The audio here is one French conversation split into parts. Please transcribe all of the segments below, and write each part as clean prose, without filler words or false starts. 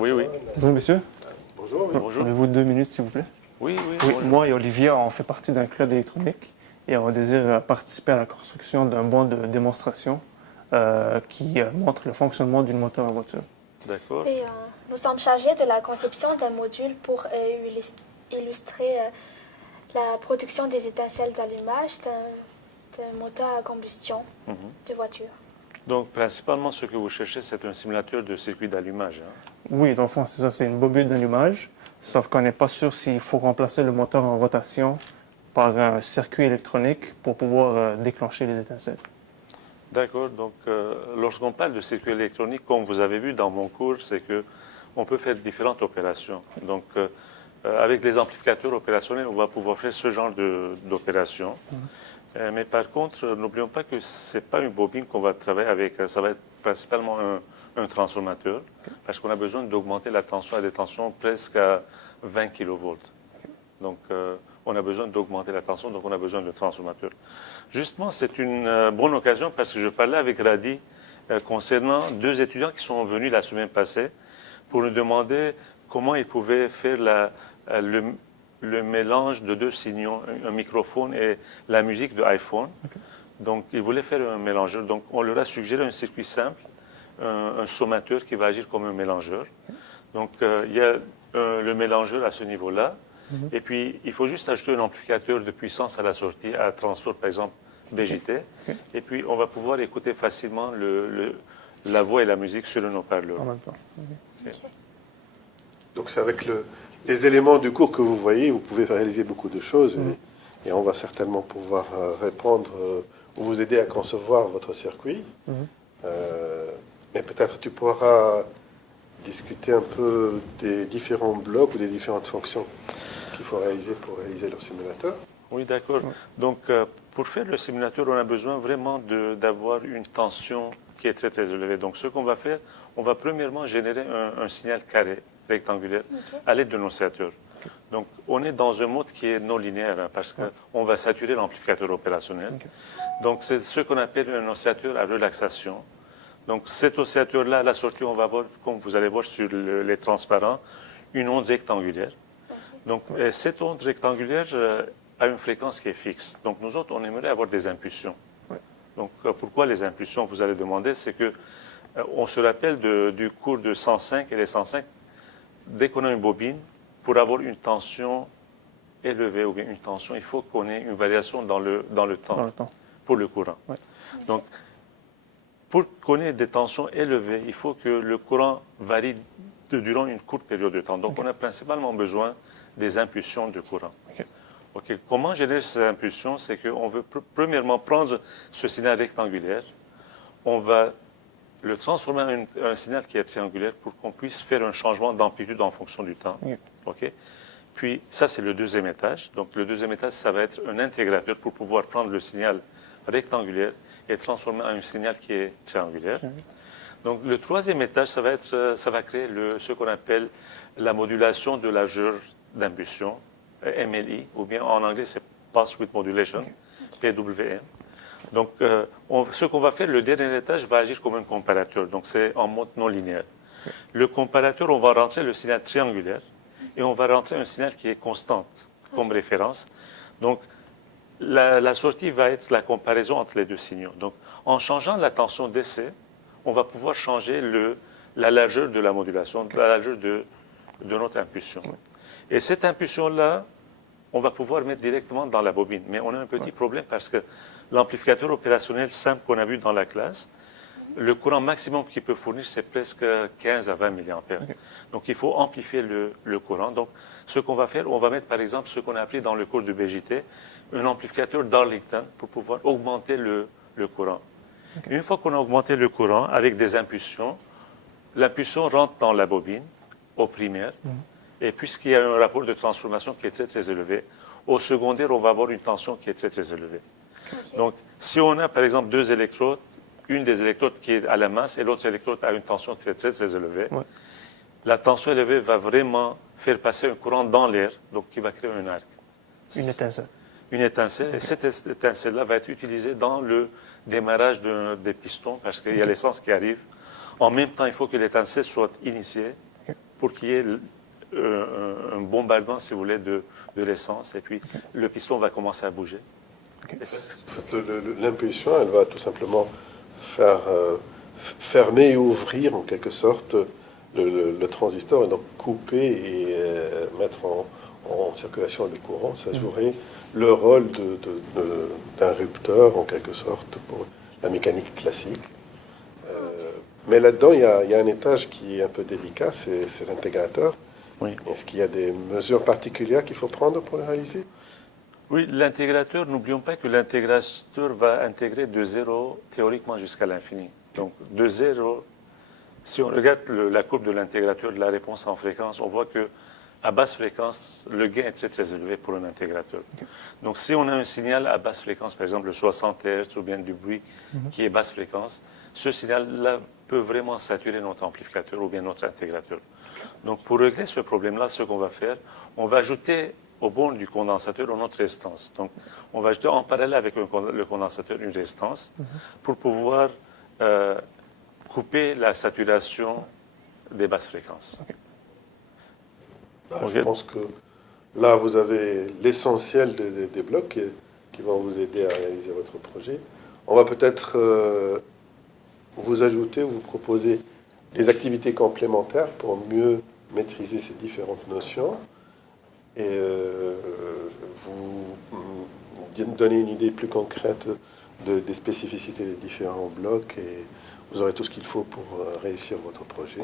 Oui, oui. Bonjour, monsieur. Bonjour. Bonjour. Avez-vous 2 minutes, s'il vous plaît? Oui, oui, Oui, bonjour. moi et Olivier, on fait partie d'un club électronique et on désire participer à la construction d'un banc de démonstration qui montre le fonctionnement d'une moteur en voiture. D'accord. Et nous sommes chargés de la conception d'un module pour illustrer la production des étincelles d'allumage d'un moteur à combustion de voiture. Donc, principalement, ce que vous cherchez, c'est un simulateur de circuit d'allumage. Hein? Oui, dans le fond, c'est ça, c'est une bobine d'allumage, sauf qu'on n'est pas sûr s'il faut remplacer le moteur en rotation par un circuit électronique pour pouvoir déclencher les étincelles. D'accord. Donc, lorsqu'on parle de circuit électronique, comme vous avez vu dans mon cours, c'est que on peut faire différentes opérations. Donc, avec les amplificateurs opérationnels, on va pouvoir faire ce genre d'opérations. Mais par contre, n'oublions pas que ce n'est pas une bobine qu'on va travailler avec. Ça va être principalement un transformateur, parce qu'on a besoin d'augmenter la tension à des tensions presque à 20 kV. Donc, on a besoin d'augmenter la tension, donc on a besoin de transformateur. Justement, c'est une bonne occasion, parce que je parlais avec Radi concernant 2 étudiants qui sont venus la semaine passée pour nous demander comment ils pouvaient faire le mélange de 2 signaux, un microphone et la musique de iPhone. Donc, ils voulaient faire un mélangeur. Donc, on leur a suggéré un circuit simple, un sommateur qui va agir comme un mélangeur. Donc, il y a le mélangeur à ce niveau-là. Et puis, il faut juste ajouter un amplificateur de puissance à la sortie, à transfert, par exemple, BJT. Et puis, on va pouvoir écouter facilement la voix et la musique sur un haut-parleur. En même temps. Donc c'est avec les éléments du cours que vous voyez, vous pouvez réaliser beaucoup de choses et on va certainement pouvoir répondre ou vous aider à concevoir votre circuit. Mais peut-être tu pourras discuter un peu des différents blocs ou des différentes fonctions qu'il faut réaliser pour réaliser leur simulateur. Oui, d'accord. Donc, pour faire le simulateur, on a besoin vraiment d'avoir une tension qui est très, très élevée. Donc, ce qu'on va faire, on va premièrement générer un signal carré, rectangulaire, à l'aide d'un oscillateur. Donc, on est dans un mode qui est non linéaire, hein, parce qu'on va saturer l'amplificateur opérationnel. Donc, c'est ce qu'on appelle un oscillateur à relaxation. Donc, cet oscillateur-là, à la sortie, on va avoir, comme vous allez voir sur les transparents, une onde rectangulaire. Donc, cette onde rectangulaire a une fréquence qui est fixe. Donc, nous autres, on aimerait avoir des impulsions. Donc, pourquoi les impulsions, vous allez demander, c'est que on se rappelle du cours de 105 et les 105, dès qu'on a une bobine, pour avoir une tension élevée ou bien une tension, il faut qu'on ait une variation dans le temps pour le courant. Donc, pour qu'on ait des tensions élevées, il faut que le courant varie durant une courte période de temps. Donc, on a principalement besoin des impulsions de courant. Comment générer ces impulsions? C'est qu'on veut premièrement prendre ce signal rectangulaire, on va le transformer en un signal qui est triangulaire pour qu'on puisse faire un changement d'amplitude en fonction du temps. Puis, ça, c'est le 2e étage. Donc, le 2e étage, ça va être un intégrateur pour pouvoir prendre le signal rectangulaire et transformer en un signal qui est triangulaire. Donc, le 3e étage, ça va créer ce qu'on appelle la modulation de la jauge d'impulsion, MLI, ou bien en anglais, c'est Pulse Width Modulation, PWM. Donc, ce qu'on va faire, le dernier étage va agir comme un comparateur. Donc, c'est en mode non linéaire. Le comparateur, on va rentrer le signal triangulaire et on va rentrer un signal qui est constante comme référence. Donc, la sortie va être la comparaison entre les 2 signaux. Donc, en changeant la tension DC, on va pouvoir changer la largeur de la modulation, la largeur de notre impulsion. Et cette impulsion-là, on va pouvoir mettre directement dans la bobine. Mais on a un petit problème parce que l'amplificateur opérationnel simple qu'on a vu dans la classe, le courant maximum qu'il peut fournir, c'est presque 15 à 20 mA. Donc, il faut amplifier le courant. Donc, ce qu'on va faire, on va mettre par exemple ce qu'on a appelé dans le cours de BJT, un amplificateur Darlington pour pouvoir augmenter le courant. Une fois qu'on a augmenté le courant avec des impulsions, l'impulsion rentre dans la bobine au primaire. Et puisqu'il y a un rapport de transformation qui est très, très élevé, au secondaire, on va avoir une tension qui est très, très élevée. Donc, si on a, par exemple, 2 électrodes, une des électrodes qui est à la masse et l'autre électrode a une tension très, très, très élevée, la tension élevée va vraiment faire passer un courant dans l'air, donc qui va créer un arc. Une étincelle. Une étincelle. Et cette étincelle-là va être utilisée dans le démarrage des pistons, parce qu'il y a l'essence qui arrive. En même temps, il faut que l'étincelle soit initiée pour qu'il y ait un bombardement, si vous voulez, de l'essence. Et puis, le piston va commencer à bouger. Ok. Et En fait, l'impulsion, elle va tout simplement faire fermer et ouvrir en quelque sorte le transistor et donc couper et mettre en circulation le courant. Ça jouerait le rôle d'un rupteur en quelque sorte pour la mécanique classique. Mais là-dedans, il y a un étage qui est un peu délicat, c'est l'intégrateur. Oui. Est-ce qu'il y a des mesures particulières qu'il faut prendre pour le réaliser? Oui, l'intégrateur, n'oublions pas que l'intégrateur va intégrer de zéro théoriquement jusqu'à l'infini. Donc, de zéro, si on regarde la courbe de l'intégrateur, de la réponse en fréquence, on voit que à basse fréquence, le gain est très très élevé pour un intégrateur. Donc, si on a un signal à basse fréquence, par exemple le 60 Hz ou bien du bruit qui est basse fréquence, ce signal-là peut vraiment saturer notre amplificateur ou bien notre intégrateur. Donc, pour régler ce problème-là, ce qu'on va faire, on va ajouter au borne du condensateur une autre résistance. Donc, on va ajouter en parallèle avec le condensateur une résistance pour pouvoir couper la saturation des basses fréquences. Je pense que là, vous avez l'essentiel des blocs qui vont vous aider à réaliser votre projet. On va peut-être vous ajouter, vous proposer des activités complémentaires pour mieux maîtriser ces différentes notions et vous donner une idée plus concrète des spécificités des différents blocs et vous aurez tout ce qu'il faut pour réussir votre projet.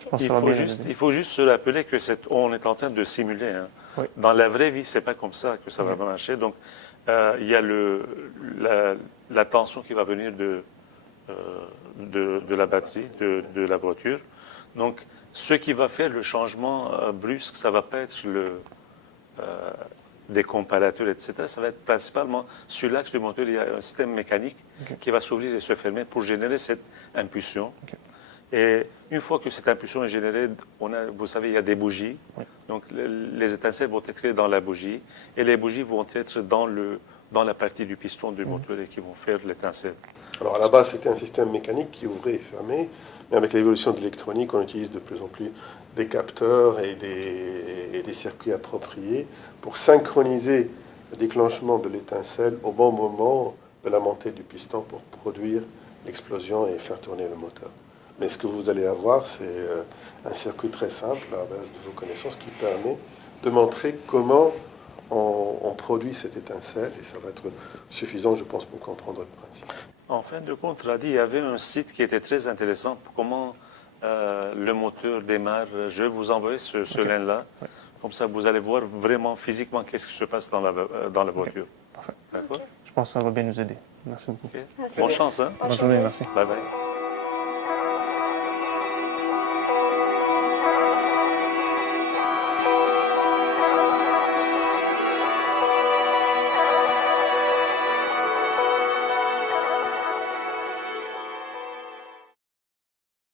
Je pense que ça va bien nous aider. Il faut juste se rappeler que on est en train de simuler. Hein. Oui. Dans la vraie vie, c'est pas comme ça que ça va marcher. Donc, il y a la tension qui va venir de la batterie, de la voiture. Donc, ce qui va faire le changement brusque, ça va pas être des comparateurs, etc. Ça va être principalement sur l'axe du moteur, il y a un système mécanique qui va s'ouvrir et se fermer pour générer cette impulsion. Et une fois que cette impulsion est générée, vous savez, il y a des bougies. Oui. Donc, les étincelles vont être créées dans la bougie et les bougies vont être dans la partie du piston du moteur et qui vont faire l'étincelle. Alors à la base, c'était un système mécanique qui ouvrait et fermait, mais avec l'évolution de l'électronique, on utilise de plus en plus des capteurs et des circuits appropriés pour synchroniser le déclenchement de l'étincelle au bon moment de la montée du piston pour produire l'explosion et faire tourner le moteur. Mais ce que vous allez avoir, c'est un circuit très simple à base de vos connaissances qui permet de montrer comment on produit cette étincelle et ça va être suffisant, je pense, pour comprendre le principe. En fin de compte, Radi, il y avait un site qui était très intéressant pour comment le moteur démarre. Je vais vous envoyer ce lien-là. Oui. Comme ça, vous allez voir vraiment physiquement qu'est-ce qui se passe dans la voiture. Parfait. D'accord? Je pense que ça va bien nous aider. Merci beaucoup. OK. Merci. Bonne chance, hein? Bonne journée, merci. Bye bye.